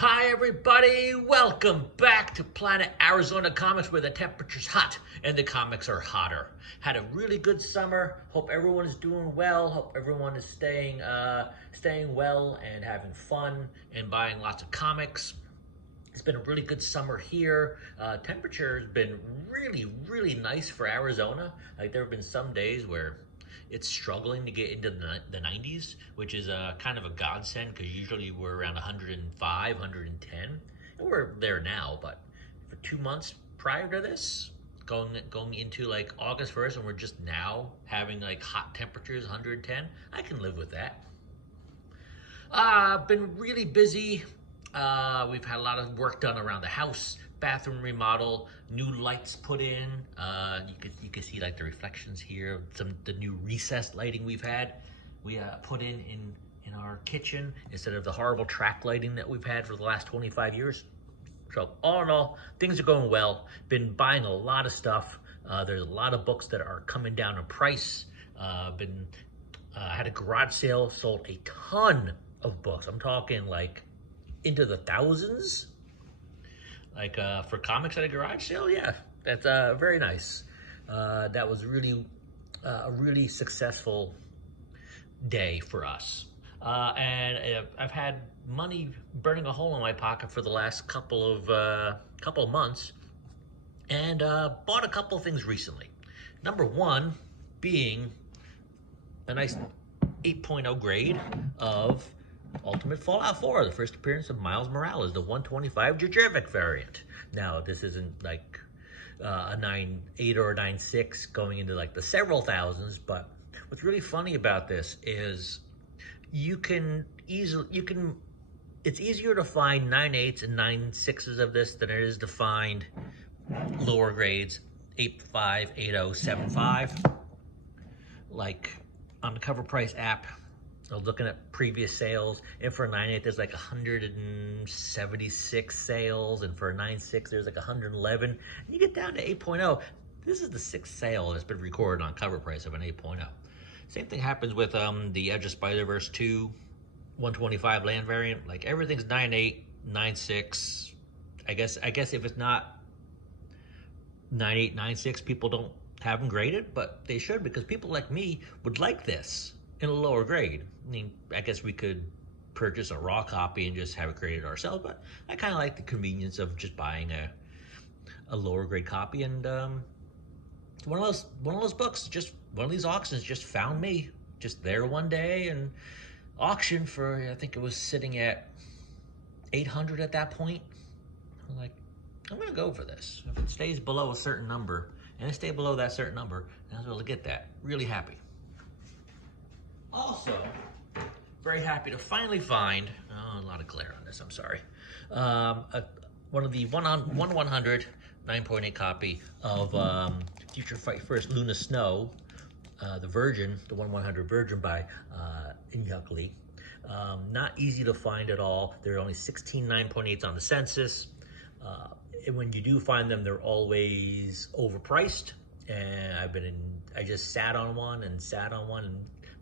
Hi everybody, welcome back to Planet Arizona Comics where the temperature's hot and the comics are hotter. Had a really good summer. Hope everyone is doing well. Hope everyone is staying well and having fun and buying lots of comics. It's been a really good summer here. Temperature has been really nice for Arizona. Like there have been some days where it's struggling to get into the 90s, which is kind of a godsend because usually we're around 105, 110. And we're there now, but for 2 months prior to this, going into like August 1st, and we're just now having like hot temperatures, 110, I can live with that. Been really busy. We've had a lot of work done around the house, bathroom remodel, new lights put in. You can see like the reflections here, the new recessed lighting we've had. We put in our kitchen instead of the horrible track lighting that we've had for the last 25 years. So all in all, things are going well. Been buying a lot of stuff. There's a lot of books that are coming down in price. Had a garage sale, sold a ton of books. I'm talking like into the thousands. Like for comics at a garage sale, yeah, that's very nice. That was really a really successful day for us. And I've had money burning a hole in my pocket for the last couple of months, and bought a couple of things recently. Number one being a nice 8.0 grade of Ultimate Fallout 4, the first appearance of Miles Morales, the 125 Djurjevic variant. Now, this isn't like a 9.8 or a 9.6 going into like the several thousands, but what's really funny about this is it's easier to find 9.8s and 9.6s of this than it is to find lower grades, 8.5, 8.0, 7.5. Like on the Cover Price app, I was looking at previous sales, and for a 9.8 there's like 176 sales, and for a 9.6 there's like 111. And you get down to 8.0. This is the sixth sale that's been recorded on Cover Price of an 8.0. Same thing happens with the Edge of Spider-Verse 2 125 land variant. Like everything's 9.8, 9.6. I guess if it's not 9.8, 9.6, people don't have them graded, but they should, because people like me would like this in a lower grade. I mean, I guess we could purchase a raw copy and just have it graded ourselves, but I kind of like the convenience of just buying a lower grade copy. And one of those books, just one of these auctions, just found me just there one day and auctioned for, I think it was sitting at 800 at that point. I'm like, I'm gonna go for this. If it stays below a certain number, and it stayed below that certain number, and I was able to get that. Really happy. Also, very happy to finally find, a lot of glare on this, I'm sorry, one of the 1/100 9.8 copy of Future Fight First Luna Snow, the Virgin, the 1/100 Virgin by Inyuk Lee. Not easy to find at all. There are only 16 9.8s on the census. And when you do find them, they're always overpriced. And I just sat on one and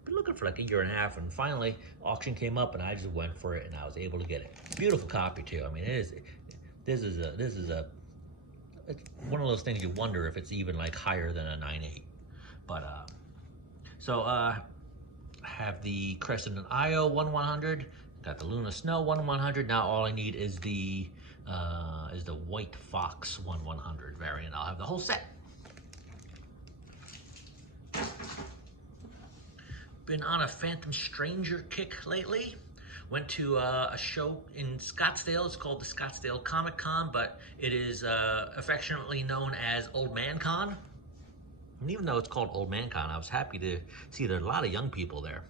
been looking for like a year and a half, and finally auction came up and I just went for it and I was able to get it. Beautiful copy too. I mean, this is it's one of those things you wonder if it's even like higher than a 9.8. But so I have the Crescent and Io 1/100, got the Luna Snow 1/100. Now all I need is the White Fox 1/100 variant. I'll have the whole set. Been on a Phantom Stranger kick lately. Went to a show in Scottsdale. It's called the Scottsdale Comic Con, but it is affectionately known as Old Man Con. And even though it's called Old Man Con, I was happy to see there are a lot of young people there.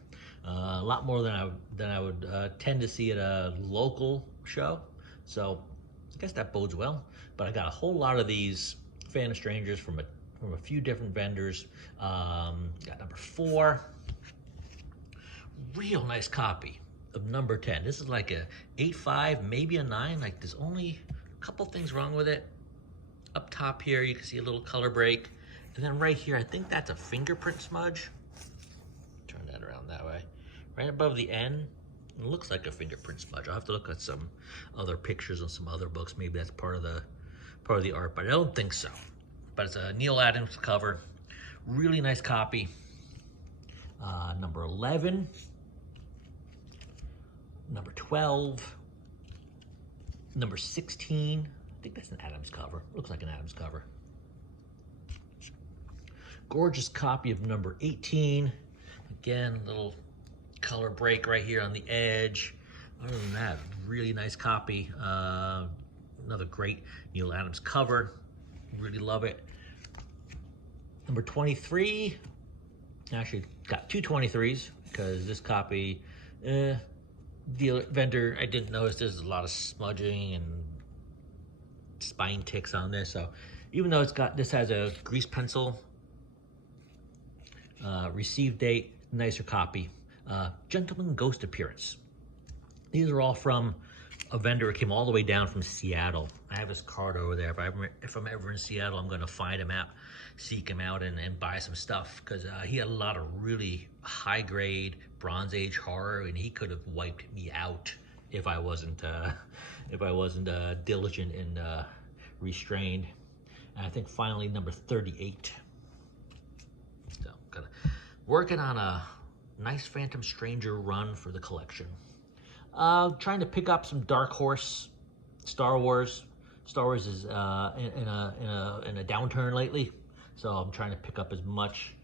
A lot more than I would tend to see at a local show. So I guess that bodes well. But I got a whole lot of these Phantom Strangers from a few different vendors. Got number 4. Real nice copy of number 10. This is like a 8.5, maybe a 9. Like there's only a couple things wrong with it. Up top here, you can see a little color break. And then right here, I think that's a fingerprint smudge. Turn that around that way. Right above the N It looks like a fingerprint smudge. I'll have to look at some other pictures and some other books. Maybe that's part of the art, but I don't think so. But it's a Neil Adams cover. Really nice copy. Number 11, number 12, number 16. I think that's an Adams cover. Looks like an Adams cover. Gorgeous copy of number 18. Again, little color break right here on the edge. Other than that, really nice copy. Another great Neil Adams cover. Really love it. Number 23. Actually, got two 23s because this copy, vendor, I didn't notice there's a lot of smudging and spine ticks on this. So even though this has a grease pencil, receive date, nicer copy. Gentleman Ghost appearance. These are all from a vendor who came all the way down from Seattle. I have his card over there. If I'm ever in Seattle, I'm going to find him out, seek him out, and buy some stuff, because he had a lot of really high-grade Bronze Age horror, and he could have wiped me out if I wasn't diligent and restrained. And I think finally number 38. So working on a nice Phantom Stranger run for the collection. Trying to pick up some Dark Horse Star Wars. Star Wars is in a downturn lately, so I'm trying to pick up as much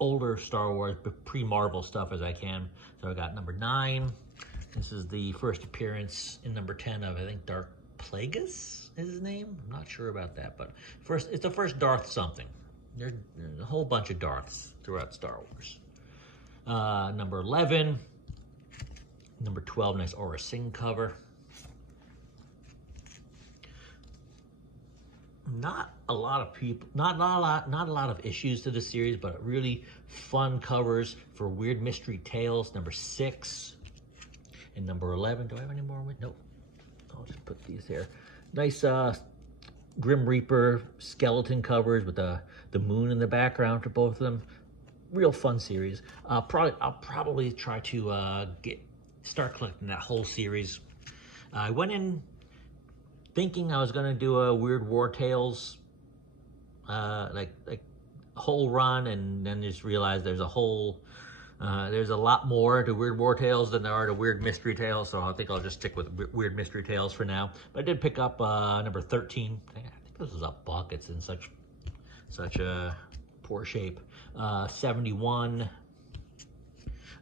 older Star Wars, but pre-Marvel stuff as I can. So I got number 9. This is the first appearance in number 10 of, I think, Darth Plagueis is his name. I'm not sure about that, but it's the first Darth something. There's a whole bunch of Darths throughout Star Wars. Number 11. Number 12, nice Aura Singh cover. Not a lot of people, not a lot of issues to the series, but really fun covers for Weird Mystery Tales. Number 6 and number 11. Do I have any more? Nope. I'll just put these here. Nice Grim Reaper skeleton covers with the moon in the background for both of them. Real fun series. I'll probably try to start collecting that whole series. I went in thinking I was gonna do a Weird War Tales like whole run, and then just realized there's a lot more to Weird War Tales than there are to Weird Mystery Tales, so I think I'll just stick with Weird Mystery Tales for now. But I did pick up number 13. I think this was a buck. It's in such a poor shape. 71.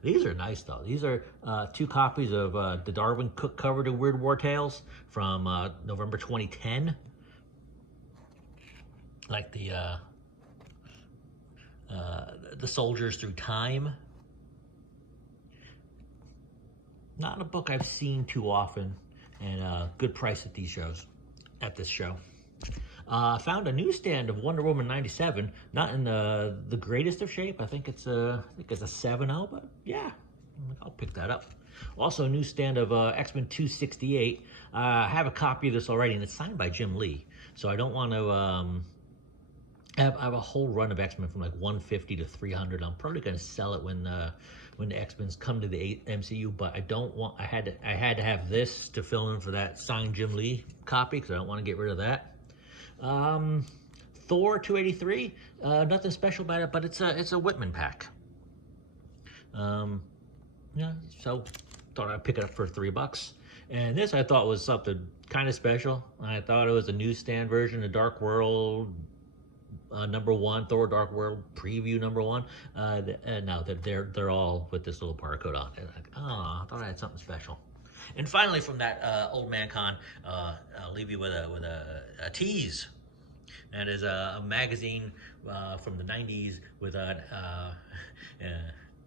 These are nice though. These are 2 copies of the Darwin Cook cover to Weird War Tales from November 2010. Like the Soldiers Through Time. Not a book I've seen too often, and good price at these shows. At this show. Found a newsstand of Wonder Woman 97, not in the greatest of shape. I think it's a 7.0, but yeah, I'll pick that up. Also, a newsstand of X-Men 268. I have a copy of this already, and it's signed by Jim Lee. So I don't want to. I have a whole run of X-Men from like 150 to 300. I'm probably going to sell it when the X-Men come to the MCU, but I don't want. I had to have this to fill in for that signed Jim Lee copy, because I don't want to get rid of that. Thor 283, nothing special about it, but it's a Whitman pack. Yeah, so thought I'd pick it up for $3. And this I thought was something kind of special. I thought it was a newsstand version of Dark World number 1, Thor Dark World preview number 1. Now that they're all with this little barcode on it. Like, oh, I thought I had something special. And finally, from that Old Man Con, I'll leave you with a tease. And is a magazine from the 90s with a,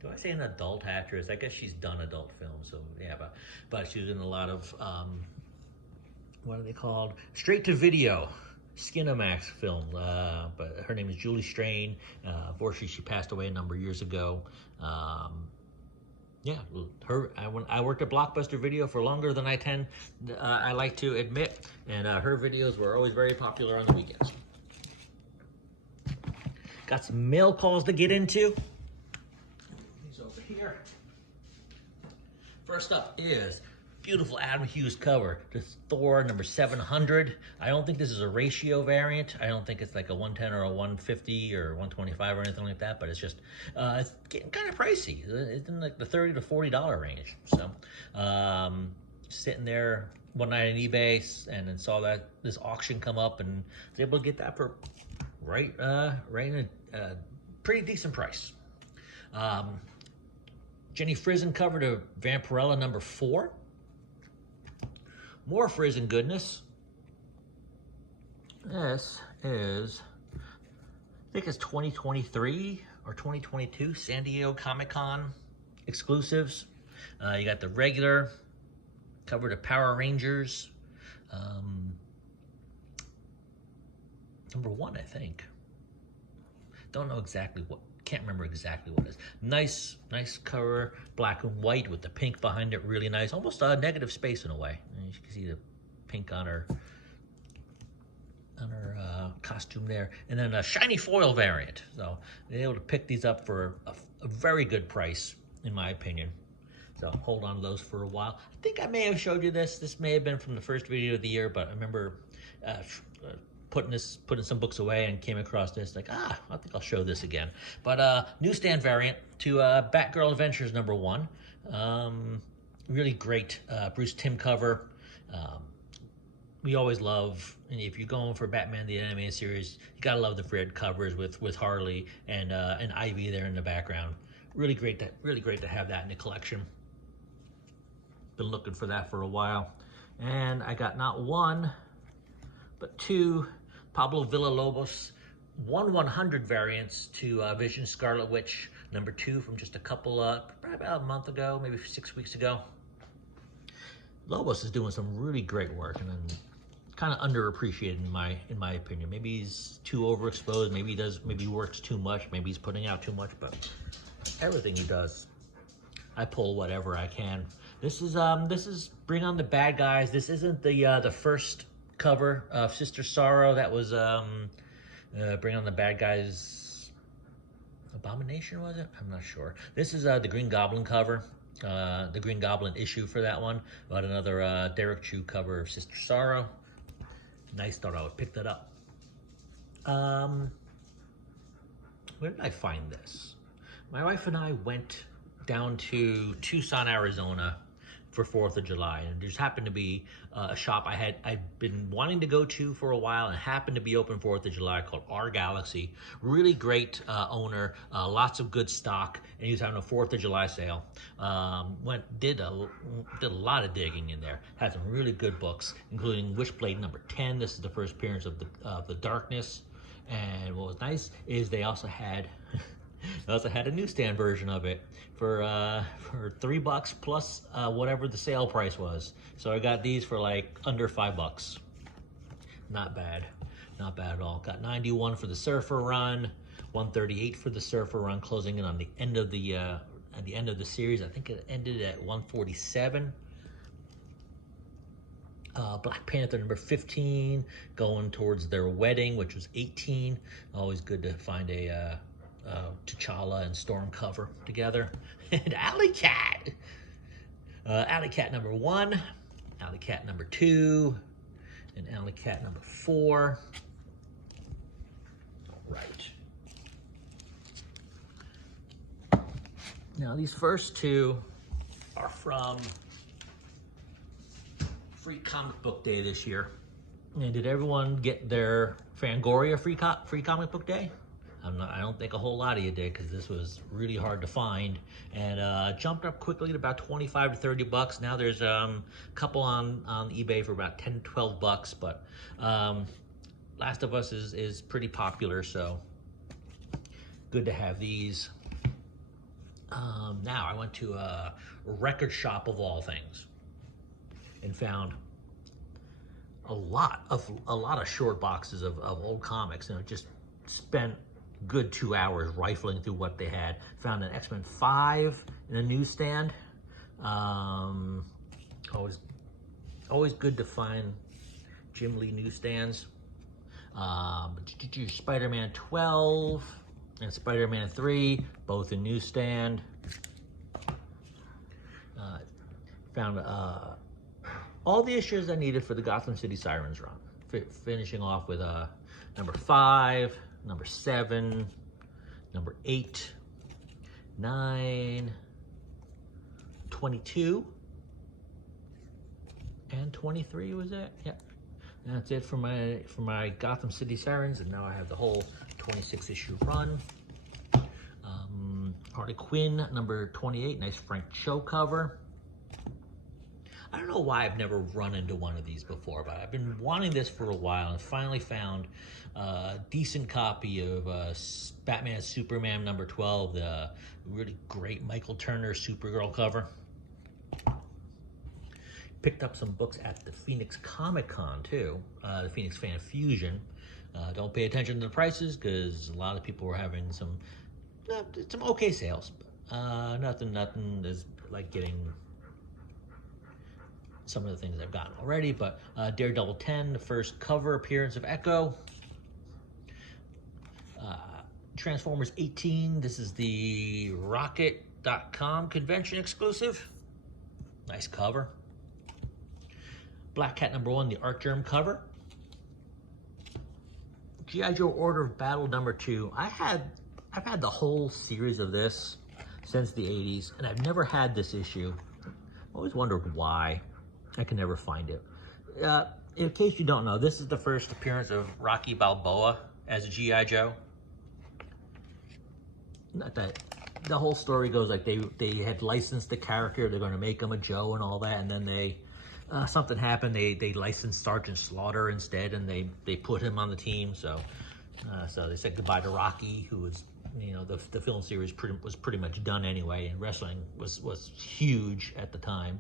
do I say an adult actress? I guess she's done adult films, so yeah, but she was in a lot of, what are they called? Straight to video, Skinamax film. But her name is Julie Strain. Unfortunately, she passed away a number of years ago. Yeah, I worked at Blockbuster Video for longer than I like to admit, and her videos were always very popular on the weekends. Got some mail calls to get into. These over here. First up is beautiful Adam Hughes cover, the Thor number 700. I don't think this is a ratio variant. I don't think it's like a 110 or a 150 or 125 or anything like that, but it's just, it's getting kind of pricey. It's in like the $30 to $40 range. So, sitting there one night on eBay and then saw that this auction come up and was able to get that for right in a pretty decent price. Jenny Frison cover to Vampirella number 4. More Frison goodness. This is, I think it's 2023 or 2022 San Diego Comic-Con exclusives. You got the regular cover to Power Rangers. Number 1, I think. Don't know exactly what, can't remember exactly what it is. Nice cover, black and white with the pink behind it, really nice. Almost a negative space in a way. And you can see the pink on her costume there. And then a shiny foil variant. So they're able to pick these up for a very good price, in my opinion. So hold on to those for a while. I think I may have showed you this. This may have been from the first video of the year, but I remember putting some books away and came across this, like, I think I'll show this again. But newsstand variant to Batgirl Adventures number 1. Really great Bruce Timm cover. We always love, and if you're going for Batman the Animated Series, you gotta love the Fred covers with Harley and Ivy there in the background. Really great to have that in the collection. Been looking for that for a while. And I got not 1, but 2 Pablo Villalobos 1/100 variants to Vision Scarlet Witch number 2 from just a couple, probably about a month ago, maybe 6 weeks ago. Lobos is doing some really great work, and then kind of underappreciated in my opinion. Maybe he's too overexposed. Maybe he works too much. Maybe he's putting out too much. But everything he does, I pull whatever I can. This is Bring on the Bad Guys. This isn't the first cover of Sister Sorrow. That was Bring on the Bad Guys Abomination, was it? I'm not sure. This is the Green Goblin cover, the Green Goblin issue for that one. But another Derek Chu cover of Sister Sorrow. Nice, thought I would pick that up. Where did I find this? My wife and I went down to Tucson, Arizona for 4th of July, and there just happened to be a shop I'd been wanting to go to for a while, and it happened to be open 4th of July, called Our Galaxy. Really great owner, lots of good stock, and he was having a 4th of July sale. Did a lot of digging in there. Had some really good books, including Witchblade number 10. This is the first appearance of the Darkness. And what was nice is they also had a newsstand version of it for $3 plus whatever the sale price was. So I got these for like under $5. Not bad, not bad at all. Got 91 for the Surfer run, 138 for the Surfer run, closing in on the end of the series. I think it ended at 147. Black Panther number 15, going towards their wedding, which was 18. Always good to find a T'Challa and Storm cover together. And Alley Cat. Alley Cat number 1, Alley Cat number 2, and Alley Cat number 4. All right. Now these first 2 are from Free Comic Book Day this year. And did everyone get their Fangoria free Comic Book Day? I don't think a whole lot of you did, because this was really hard to find, and jumped up quickly to about 25 to 30 bucks. Now there's a couple on eBay for about 10 to 12 bucks, but Last of Us is pretty popular, so good to have these. Now I went to a record shop of all things and found a lot of short boxes of old comics, and I just spent good 2 hours rifling through what they had. Found an X-Men 5 in a newsstand. Always good to find Jim Lee newsstands. Spider-Man 12 and Spider-Man 3, both in newsstand. Found all the issues I needed for the Gotham City Sirens run. Finishing off with number 5, number 7, number 8, 9, 22, and 23 was it? Yep. And that's it for my Gotham City Sirens, and now I have the whole 26 issue run. Harley Quinn, number 28, nice Frank Cho cover. I don't know why I've never run into one of these before, but I've been wanting this for a while and finally found a decent copy of Batman Superman number 12, the really great Michael Turner Supergirl cover. Picked up some books at the Phoenix Comic Con too, the Phoenix Fan Fusion. Don't pay attention to the prices because a lot of people were having some okay sales. Nothing is like getting some of the things I've gotten already, but Daredevil 10, the first cover appearance of Echo. Transformers 18, this is the Rocket.com convention exclusive. Nice cover. Black Cat number 1, the Art Germ cover. G.I. Joe Order of Battle number 2. I've had the whole series of this since the 80s, and I've never had this issue. I always wondered why. I can never find it. In case you don't know, this is the first appearance of Rocky Balboa as a G.I. Joe. Not that the whole story goes like they had licensed the character, they're going to make him a Joe and all that, and then they something happened. They licensed Sergeant Slaughter instead, and they put him on the team. So they said goodbye to Rocky, who was, you know, the film series was pretty much done anyway, and wrestling was huge at the time.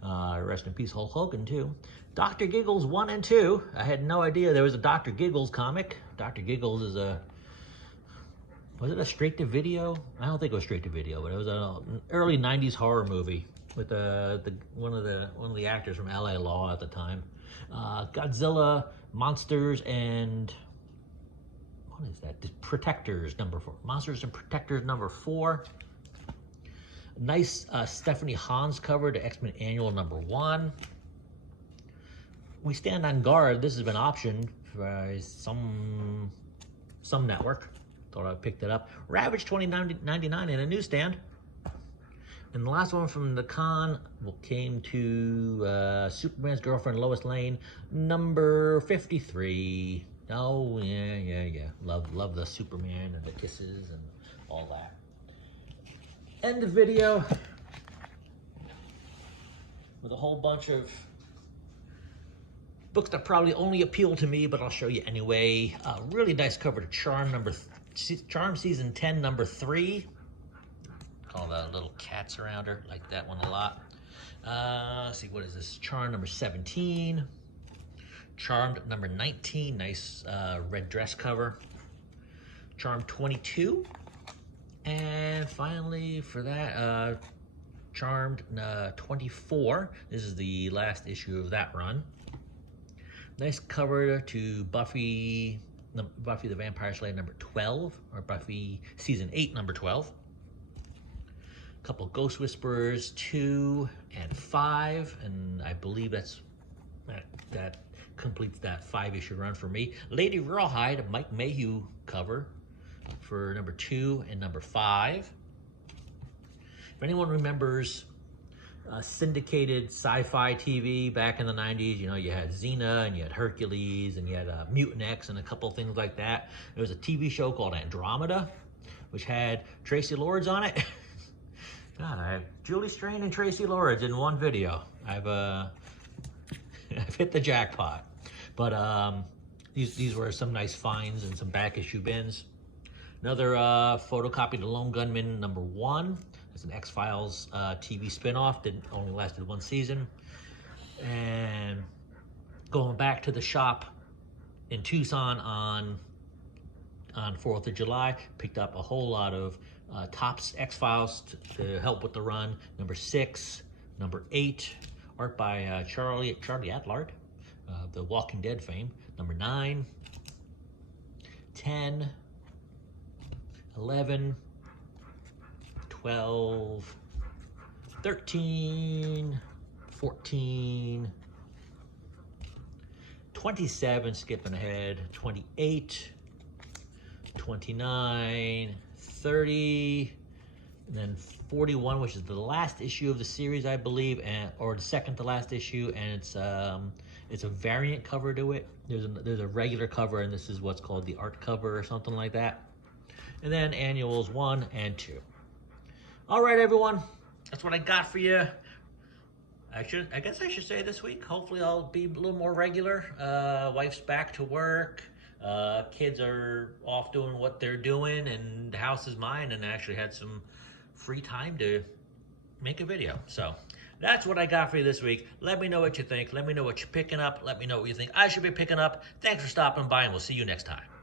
Rest in peace, Hulk Hogan too. Dr. Giggles 1 and 2. I had no idea there was a Dr. Giggles comic. Dr. Giggles is was it a straight-to-video? I don't think it was straight-to-video, but it was an early 90s horror movie with one of the actors from LA Law at the time. Godzilla, Monsters, and what is that? The Protectors number 4. Monsters and Protectors number 4. Nice Stephanie Hans cover to X-Men Annual number 1. We Stand on Guard. This has been optioned for some network. Thought I picked it up. Ravage $20.99 in a newsstand. And the last one from the con came to Superman's Girlfriend Lois Lane, number 53. Oh yeah. Love the Superman and the kisses and all that. End the video with a whole bunch of books that probably only appeal to me, but I'll show you anyway. Really nice cover to Charm Season 10, number 3. All the little cats around her, like that one a lot. Let's see, what is this? Charm number 17. Charmed number 19, nice red dress cover. Charm 22. And finally, for that, Charmed 24. This is the last issue of that run. Nice cover to Buffy the Vampire Slayer number 12, or Buffy Season 8 number 12. A couple Ghost Whisperers 2 and 5, and I believe that completes that 5-issue run for me. Lady Rawhide, Mike Mayhew cover for number 2 and number 5. If anyone remembers syndicated sci-fi TV back in the 90s, you know, you had Xena and you had Hercules and you had Mutant X and a couple things like that. There was a TV show called Andromeda, which had Tracy Lords on it. God, I have Julie Strain and Tracy Lords in one video. I've hit the jackpot. But these were some nice finds and some back issue bins. Another photocopy of The Lone Gunman number 1. It's an X-Files TV spinoff. Only lasted 1 season. And going back to the shop in Tucson on 4th of July, picked up a whole lot of Topps X-Files to help with the run. Number 6, number 8, art by Charlie Adlard, the Walking Dead fame. Number 9, 10, 11, 12, 13, 14, 27, skipping ahead, 28, 29, 30, and then 41, which is the last issue of the series, I believe, or the second to last issue, and it's a variant cover to it. There's a regular cover, and this is what's called the art cover or something like that. And then annuals 1 and 2. All right, everyone, that's what I got for you. I guess I should say this week. Hopefully, I'll be a little more regular. Wife's back to work. Kids are off doing what they're doing, and the house is mine. And I actually had some free time to make a video. So that's what I got for you this week. Let me know what you think. Let me know what you're picking up. Let me know what you think I should be picking up. Thanks for stopping by, and we'll see you next time.